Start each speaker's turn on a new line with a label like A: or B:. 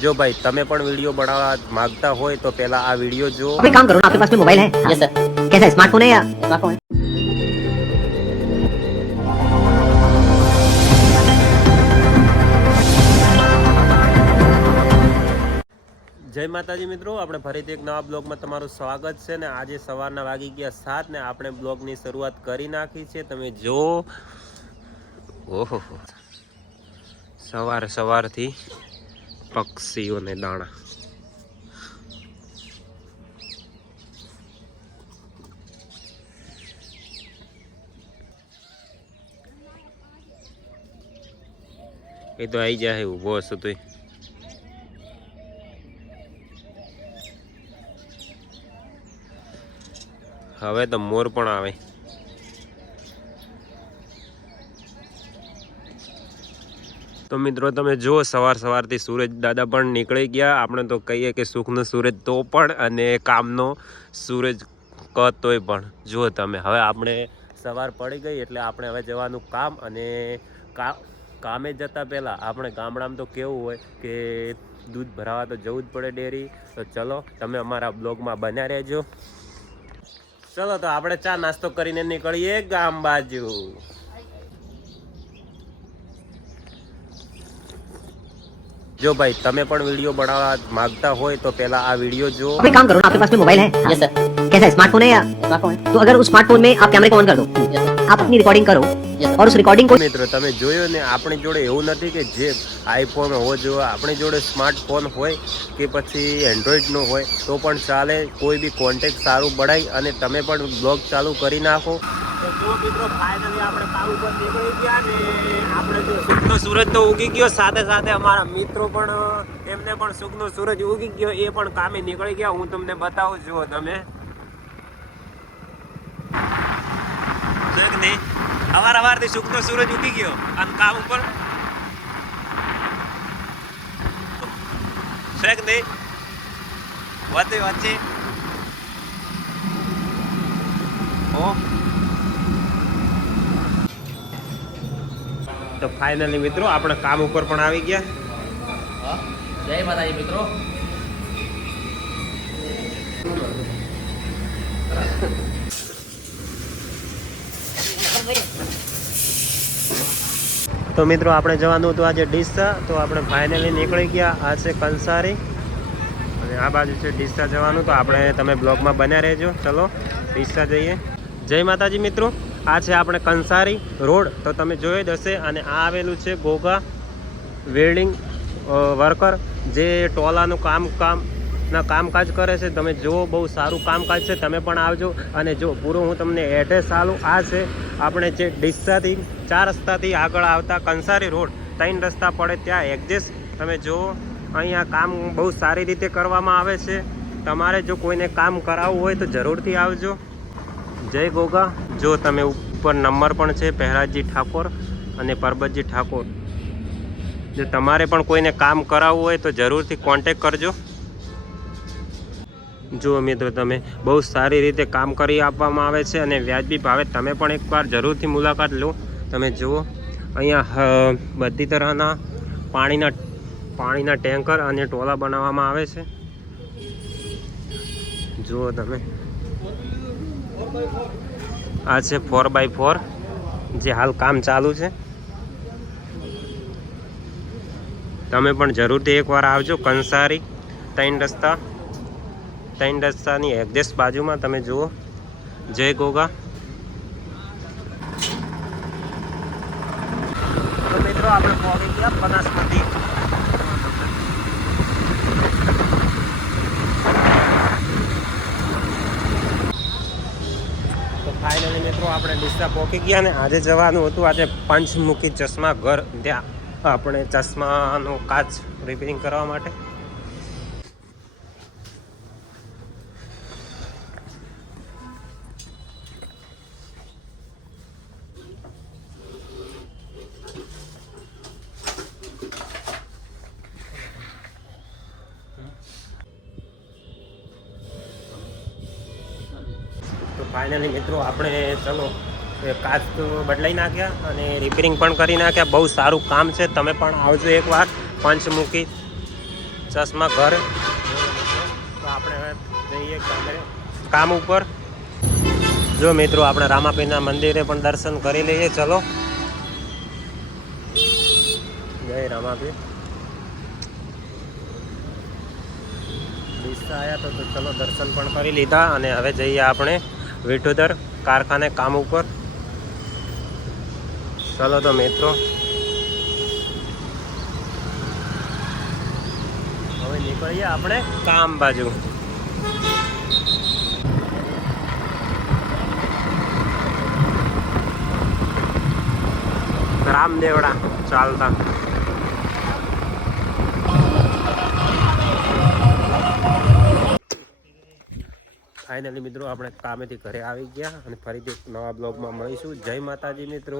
A: જો ભાઈ તમે પણ વીડિયો બનાવવા માંગતા હોય તો પેલા આ વીડિયો જો
B: અભી કામ કરો આપકે
C: પાસ મોબાઈલ
B: હે? યસ સર કેસા સ્માર્ટફોન
C: હે
A: જય માતાજી મિત્રો આપણે ફરીથી એક નવા બ્લોગમાં તમારું સ્વાગત છે ને આજે સવારના વાગી ગયા સાત ને આપણે બ્લોગની શરૂઆત કરી નાખી છે. તમે જો ઓહો. સવાર સવારથી પક્ષીઓને દાણા. એ તો આવી જાય ઊભો હશે તોય. હવે તો મોર પણ આવે. તો મિત્રો તમે જુઓ, સવાર સવારથી સૂરજ દાદા પણ નીકળી ગયા. આપણે તો કહીએ કે સુખનો સૂરજ તો પણ અને કામનો સૂરજ કતોય પણ. જુઓ તમે, હવે આપણે સવાર પડી ગઈ એટલે આપણે હવે જવાનું કામ અને કામે જતાં પહેલાં આપણે ગામડામાં તો કેવું હોય કે દૂધ ભરાવા તો જવું જ પડે ડેરી. તો ચલો, તમે અમારા બ્લોગમાં બન્યા રહેજો. ચલો, તો આપણે ચા નાસ્તો કરીને નીકળીએ ગામ બાજુ. જો ભાઈ તમે પણ વિડીયો બનાવવા માંગતા હોય તો પહેલા આ વિડીયો જો
B: अब एक काम करो ना आपके पास में मोबाइल है
C: यस सर
B: कैसा है स्मार्टफोन है या
C: स्मार्टफोन
B: तो अगर उस स्मार्टफोन में आप कैमरे को ऑन कर दो
C: यस सर
B: आप अपनी रिकॉर्डिंग करो
C: यस
B: और उस रिकॉर्डिंग को
A: મિત્રો તમે જોયું ને આપણી જોડે એવું નથી કે જે આઈફોન હોવો જોઈએ આપણી જોડે સ્માર્ટફોન હોય કે પછી એન્ડ્રોઈડનો હોય તો પણ ચાલે કોઈ બી કોન્ટેક્ટ સારું બઢાય અને તમે પણ બ્લોગ ચાલુ કરી નાખો તો જો મિત્રો ફાઇનલી આપણે કામ ઉપર નીકળી ગયા ને, આપણે જો સુખનો સૂરજ તો ઉગી ગયો, સાથે સાથે અમારા મિત્રો પણ, એમને પણ સુખનો સૂરજ ઉગી ગયો, એ પણ કામે નીકળી ગયા. હું તમને બતાવું, જુઓ તમે. નહીં અવાર અવારથી સુખનો સૂરજ ઉગી ગયો અને કામ ઉપર. છે કે નહીં વચ્ચે વચ્ચે ઓ તો ફાઇનલી મિત્રો આપણે કામ ઉપર પણ આવી ગયા.
C: જય માતાજી મિત્રો.
A: તો મિત્રો આપણે જવાનું હતું આજે ડીસા તો આપણે ફાઇનલી નીકળી ગયા. આ છે કંસારી. અને આ બાજુ છે ડીસા જવાનું. તો આપણે તમે બ્લોગમાં બન્યા રહેજો. ચલો ડીસા જઈએ. જય માતાજી મિત્રો. આ છે આપણે કંસારી રોડ. તો તમે જોઈ હશે અને આ આવેલું છે ગોગા વેલ્ડિંગ વર્કર જે ટોલાનું કામ કામ ના કામકાજ કરે છે. તમે જુઓ બહુ સારું કામકાજ છે. તમે પણ આવજો. અને જો પૂરું હું તમને એડ્રેસ આલું. આ છે આપણે જે ડિસ્સાથી ચાર રસ્તાથી આગળ આવતા કંસારી રોડ. ત્રણ રસ્તા પડે ત્યાં એક્ઝેસ્ટ તમે જુઓ, અહીંયા કામ બહુ સારી રીતે કરવામાં આવે છે. તમારે જો કોઈને કામ કરાવવું હોય તો જરૂરથી આવજો. જય ગોગા. જો તમે ઉપર નંબર પણ છે, પહેરાજી ઠાકોર અને પરબતજી ઠાકોર. જો તમારે પણ કોઈને કામ કરાવવું હોય તો જરૂરથી કોન્ટેક કરજો. જુઓ મિત્રો તમે, બહુ સારી રીતે કામ કરી આપવામાં આવે છે અને વ્યાજબી ભાવે તમે પણ એકવાર જરૂરથી મુલાકાત લો. તમે જુઓ, અહીંયા બધી તરહના પાણીના પાણીના ટેન્કર અને ટોલા બનાવવામાં આવે છે. જુઓ તમે. આ છે ફોર બાય ફોર જે હાલ કામ ચાલુ છે. તમે પણ જરૂરથી એકવાર આવજો કંસારી, ત્રણ રસ્તા, ત્રણ રસ્તાની એક્ઝેસ્ટ બાજુમાં તમે જુઓ. જય ગોગા. મિત્રો, આપણે પહોંચી તો ફાઇનલી મિત્રો આપણે પહોંચી ગયા ને આજે જવાનું હતું. આજે પંચમુખી ચશ્મા ઘર ત્યાં. આપણે ચશ્માનો કાચ રિપેરિંગ કરવા માટે. ફાઈનલી મિત્રો, આપણે ચલો કાચ બદલાઈ નાખ્યા અને રિપેરિંગ પણ કરી નાખ્યા. બહુ સારું કામ છે. તમે પણ આવજો એકવાર. પંચમુખી ચશ્મા ઘર. તો આપણે જઈએ કામ ઉપર. જો મિત્રો, આપણે રામાપીરના મંદિરે પણ દર્શન કરી લઈએ. ચલો. જય રામાપીર ડીસા આવ્યા તો ચલો દર્શન પણ કરી લીધા અને હવે જઈએ આપણે વિઠોદર કારખાને કામ ઉપર. ચલો તો મિત્રો હવે નીકળીએ આપણે કામ બાજુ. રામદેવડા ચાલતા. ફાઇનલી મિત્રો આપણે કામેથી ઘરે આવી ગયા અને ફરીથી નવા બ્લોગમાં મળીશું. જય માતાજી મિત્રો.